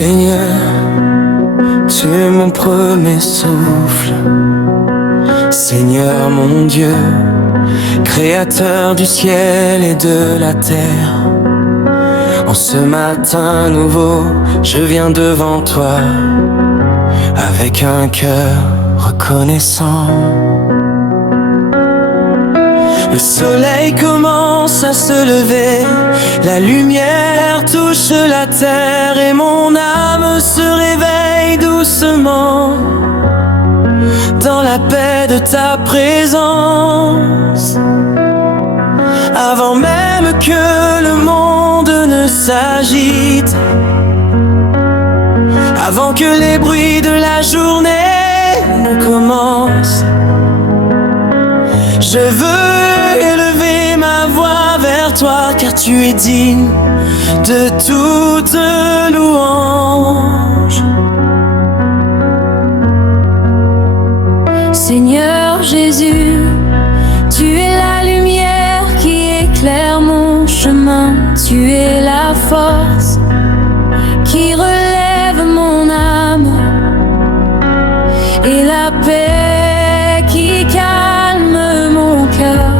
Seigneur, tu es mon premier souffle. Seigneur mon Dieu, créateur du ciel et de la terre. En ce matin nouveau, je viens devant toi avec un cœur reconnaissant. Le soleil commence à se lever, la lumière touche la terre et mon âme se réveille doucement dans la paix de ta présence. Avant même que le monde ne s'agite, avant que les bruits de la journée ne commencent, je veux élever ma voix vers toi, car tu es digne de toute louange. Seigneur Jésus, tu es la lumière qui éclaire mon chemin. Tu es la force qui relève mon âme et la paix qui calme mon cœur.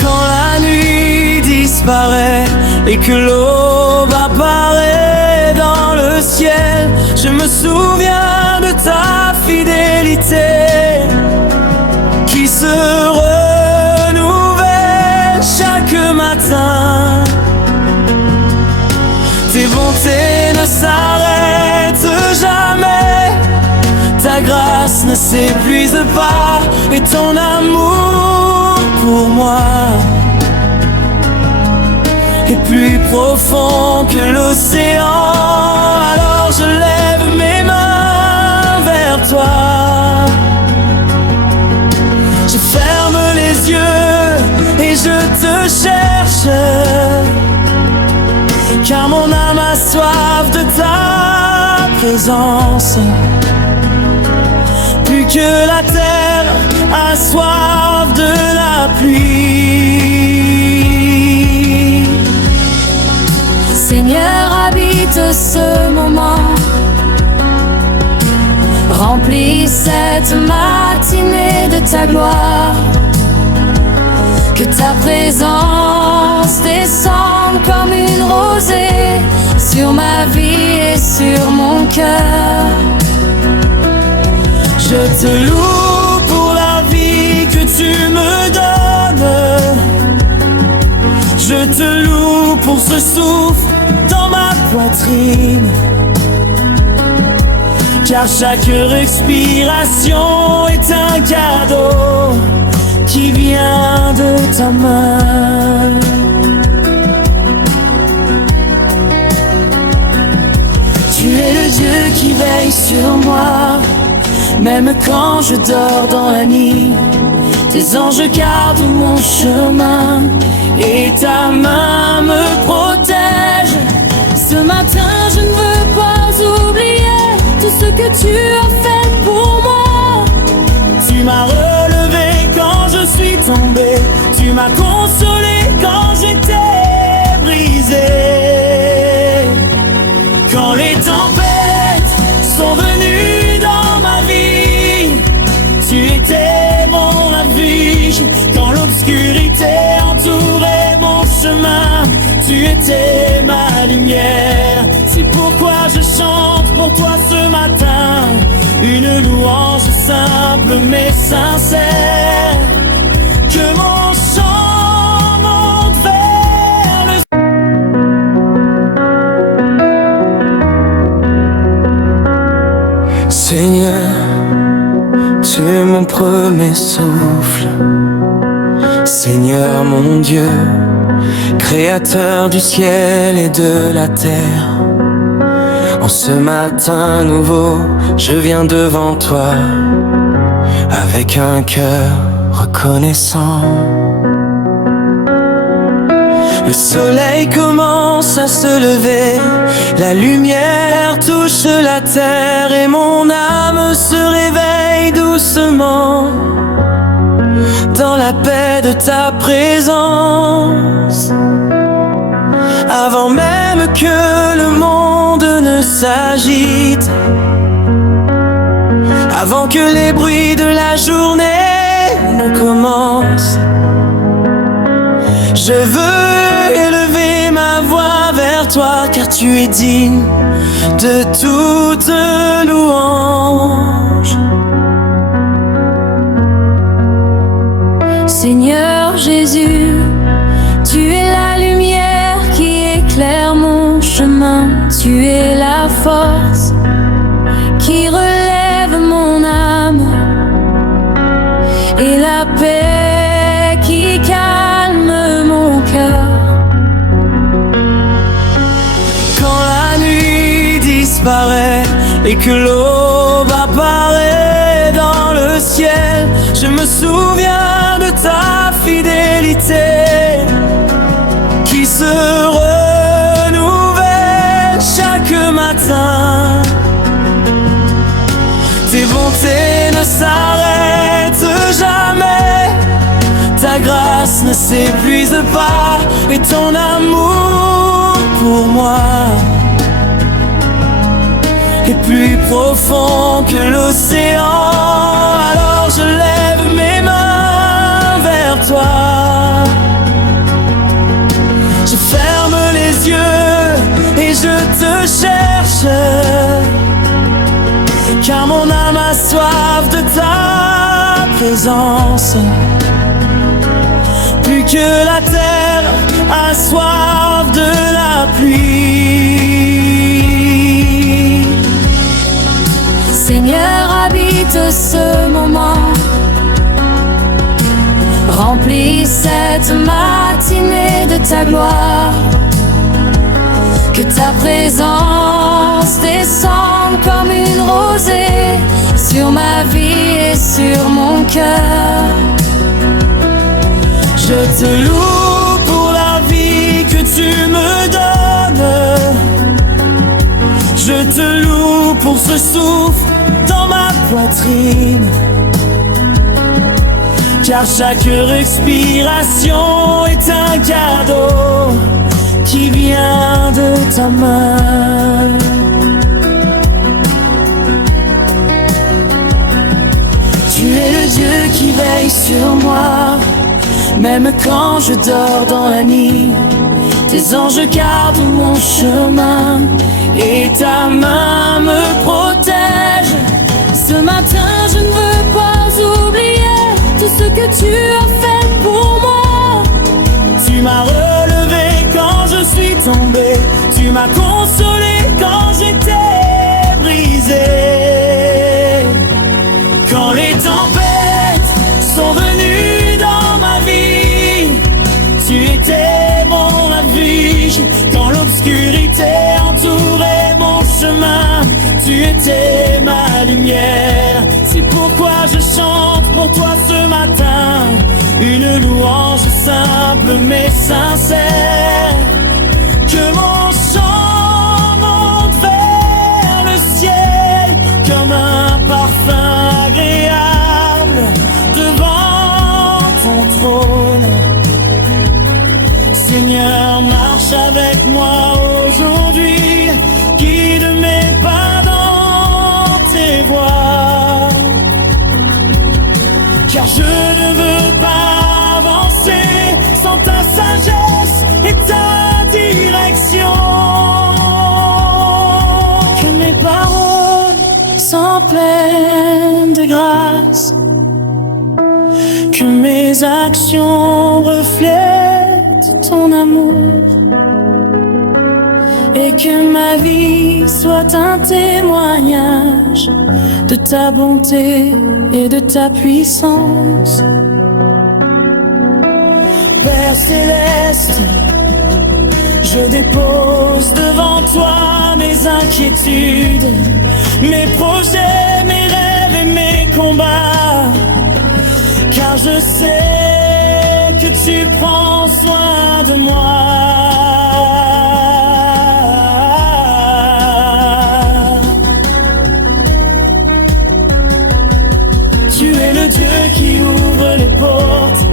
Quand la nuit disparaît et que l'aube apparaît dans le ciel, je me souviens de ta fidélité qui se renouvelle chaque matin. Tes bontés ne s'arrêtent jamais, ta grâce ne s'épuise pas et ton amour pour moi est plus profond que l'océan. Alors je lève mes mains vers toi, je ferme les yeux et je te cherche, car mon âme a soif de ta présence, plus que la terre a soif de la pluie. Seigneur, habite ce moment, remplis cette matinée de ta gloire, que ta présence descende comme une rosée sur ma vie et sur mon cœur. Je te loue pour la vie que tu me donnes, je te loue pour ce souffle dans ma poitrine, car chaque respiration est un cadeau qui vient de ta main. Tu es le Dieu qui veille sur moi, même quand je dors dans la nuit. Tes anges gardent mon chemin et ta main me protège. Ce matin je ne veux pas oublier tout ce que tu as fait pour moi. Tu m'as relevé quand je suis tombé, tu m'as consolé quand j'étais brisé. Quand les tempêtes sont venues dans ma vie, tu étais mon refuge. Quand l'obscurité entourait mon chemin, tu étais ma lumière. C'est pourquoi je chante pour toi ce matin, une louange simple mais sincère. Que mon chant monte vers le... Seigneur, tu es mon premier souffle. Seigneur mon Dieu, créateur du ciel et de la terre. En ce matin nouveau, je viens devant toi avec un cœur reconnaissant. Le soleil commence à se lever, la lumière touche la terre et mon âme se réveille doucement dans la paix de ta présence. avant même que le monde ne s'agite, avant que les bruits de la journée ne commencent. Je veux élever ma voix vers toi, car tu es digne de toute louange. Seigneur Jésus, tu es la lumière qui éclaire mon chemin. Tu es la force qui relève mon âme et la paix qui calme mon cœur. Quand la nuit disparaît et que l'aube apparaît dans le ciel, je me souviens de ta fidélité qui se renouvelle chaque matin. Tes bontés ne s'arrêtent jamais, ta grâce ne s'épuise pas, et ton amour pour moi est plus profond que l'océan. Alors je lève mes mains vers toi, je ferme les yeux et je te cherche, car mon âme a soif de ta présence, plus que la terre a soif de la pluie. Seigneur, habite ce moment, remplis cette matinée de ta gloire, que ta présence descende comme une rosée sur ma vie et sur mon cœur. Je te loue pour la vie que tu me donnes, je te loue pour ce souffle dans ma poitrine, car chaque respiration est un cadeau qui vient de ta main. Tu es le Dieu qui veille sur moi, même quand je dors dans la nuit. Tes anges gardent mon chemin et ta main me protège. Ce matin, je ne veux pas oublier tout ce que tu as fait pour moi. Tu m'as relevé quand je suis tombé, tu m'as consolé quand j'étais brisé. Quand les tempêtes sont venues dans ma vie, tu étais mon refuge. Quand l'obscurité entourait mon chemin, tu étais ma lumière. C'est pourquoi je chante pour toi ce matin une louange simple mais sincère. Que mon chant monte vers le ciel comme un parfum agréable devant ton trône. Seigneur, marche avec moi aujourd'hui, guide mes pas dans tes voies, car je ne veux pas avancer sans ta sagesse et ta direction. Que mes paroles soient pleines de grâce, que mes actions reflètent ton amour, et que ma vie soit un témoignage de ta bonté et de ta puissance. Père céleste, je dépose devant toi mes inquiétudes, mes projets, mes rêves et mes combats, car je sais que tu prends soin de moi. Tu es le Dieu qui ouvre les portes,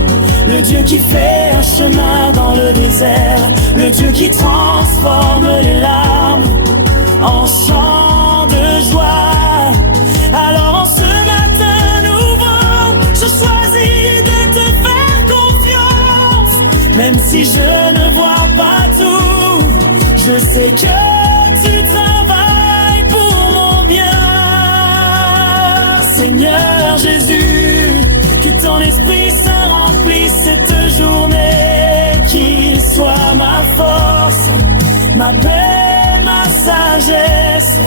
le le Dieu qui fait un chemin dans le désert, le Dieu qui transforme les larmes en chants de joie. Alors en ce matin nouveau, je choisis de te faire confiance. Même si je ne vois pas tout, je sais que tu travailles pour mon bien. Seigneur Jésus, que ton Esprit Saint remplisse cette journée, qu'il soit ma force, ma paix, ma sagesse,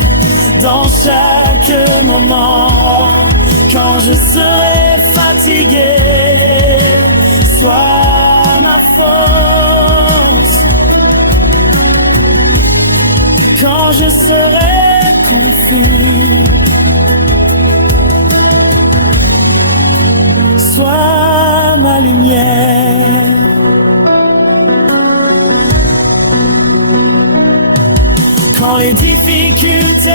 dans chaque moment. Quand je serai fatigué, sois ma force. Quand je serai confus, sois ma lumière. Quand les difficultés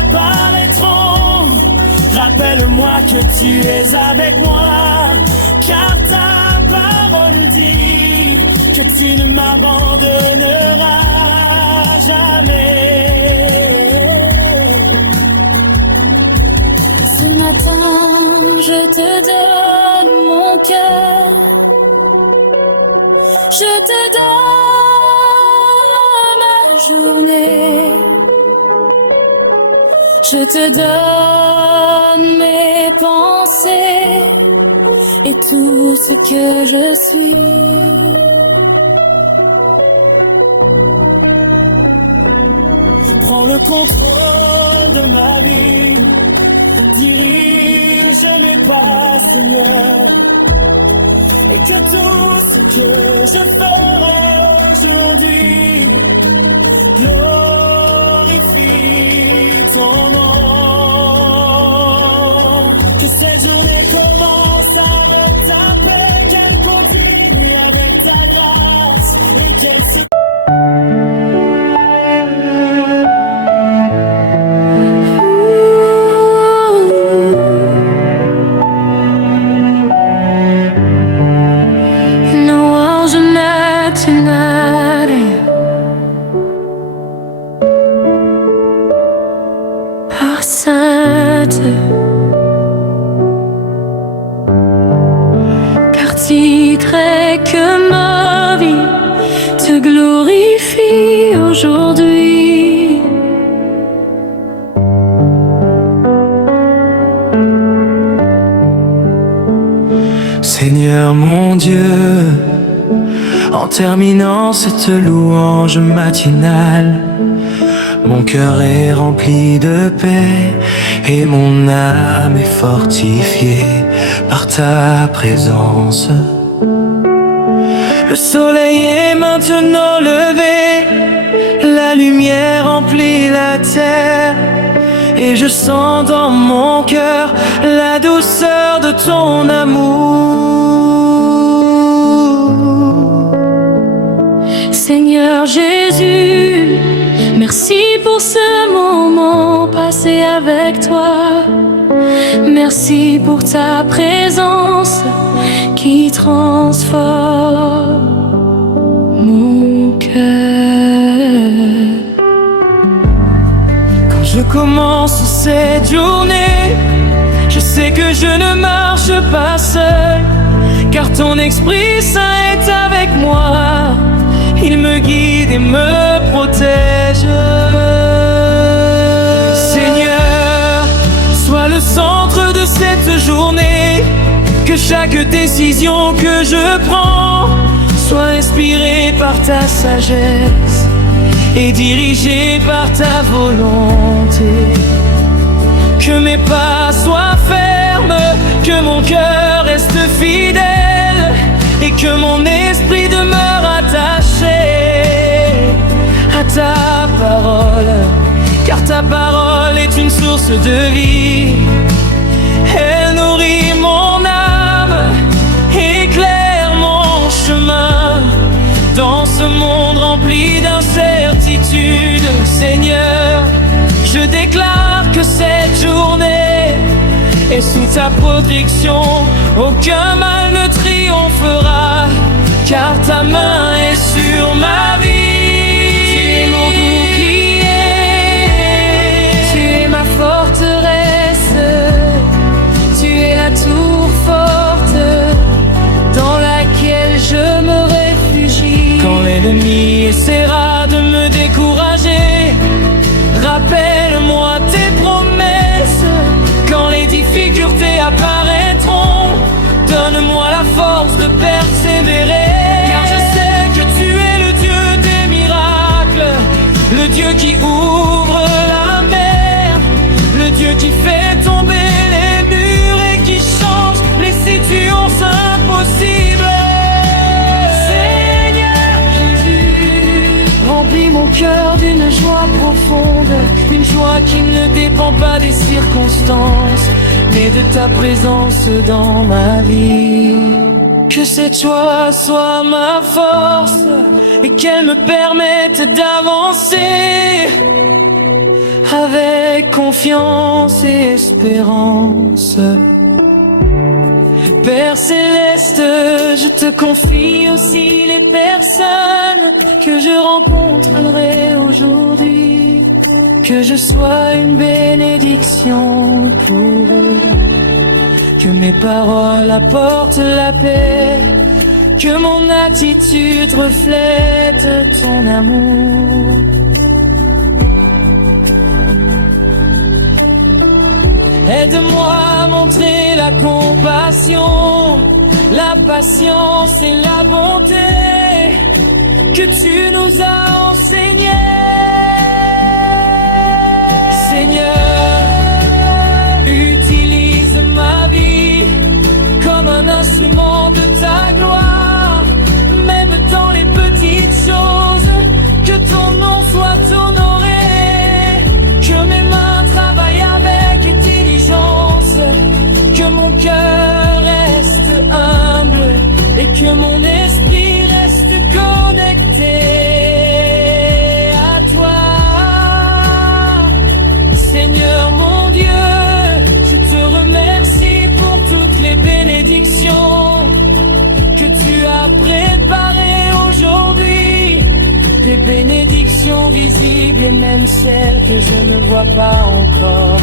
apparaîtront, rappelle-moi que tu es avec moi, car ta parole dit que tu ne m'abandonneras jamais. Ce matin, je te donne mon cœur, je te donne ma journée, je te donne mes pensées et tout ce que je suis. Prends le contrôle de ma vie, dirige mes pas, Seigneur, et que tout ce que je ferai aujourd'hui glorifie ton nom. Que cette journée commence avec ta paix, qu'elle continue avec ta grâce et qu'elle se... Car titre est que ma vie te glorifie aujourd'hui. Seigneur mon Dieu, en terminant cette louange matinale, mon cœur est rempli de paix et mon âme est fortifiée par ta présence. Le soleil est maintenant levé, la lumière remplit la terre, et je sens dans mon cœur la douceur de ton amour. Seigneur Jésus, merci pour ce moment passé avec toi. Merci pour ta présence qui transforme mon cœur. Quand je commence cette journée, je sais que je ne marche pas seul, car ton Esprit Saint est avec moi. Il me guide et me protège. Seigneur, sois le centre de cette journée, que chaque décision que je prends soit inspirée par ta sagesse et dirigée par ta volonté. Que mes pas soient fermes, que mon cœur reste fidèle et que mon esprit demeure attaché à ta parole, car ta parole est une source de vie. Elle nourrit mon âme, éclaire mon chemin dans ce monde rempli d'incertitudes. Seigneur, je déclare que cette journée est sous ta protection. Aucun mal ne triomphe feras, car ta main est sur ma vie. Tu es mon bouclier, tu es ma forteresse, tu es la tour forte dans laquelle je me réfugie. Quand l'ennemi essaiera de me décourager, rappelle-moi tes promesses. Quand les difficultés apparaîtront, donne-moi la force de persévérer. Car je sais que tu es le Dieu des miracles, le Dieu qui ouvre la mer, le Dieu qui fait tomber les murs et qui change les situations impossibles. Seigneur Jésus, remplis mon cœur d'une joie profonde, une joie qui ne dépend pas des circonstances, mais de ta présence dans ma vie. Que cette joie soit ma force et qu'elle me permette d'avancer avec confiance et espérance. Père Céleste, je te confie aussi les personnes que je rencontrerai aujourd'hui. Que je sois une bénédiction pour eux, que mes paroles apportent la paix, que mon attitude reflète ton amour. Aide-moi à montrer la compassion, la patience et la bonté que tu nous as enseignées. Seigneur, utilise ma vie comme un instrument de ta gloire, même dans les petites choses, que ton nom soit honoré, que mes mains travaillent avec diligence, que mon cœur reste humble et que mon esprit reste connecté. Seigneur mon Dieu, je te remercie pour toutes les bénédictions que tu as préparées aujourd'hui, des bénédictions visibles et même celles que je ne vois pas encore.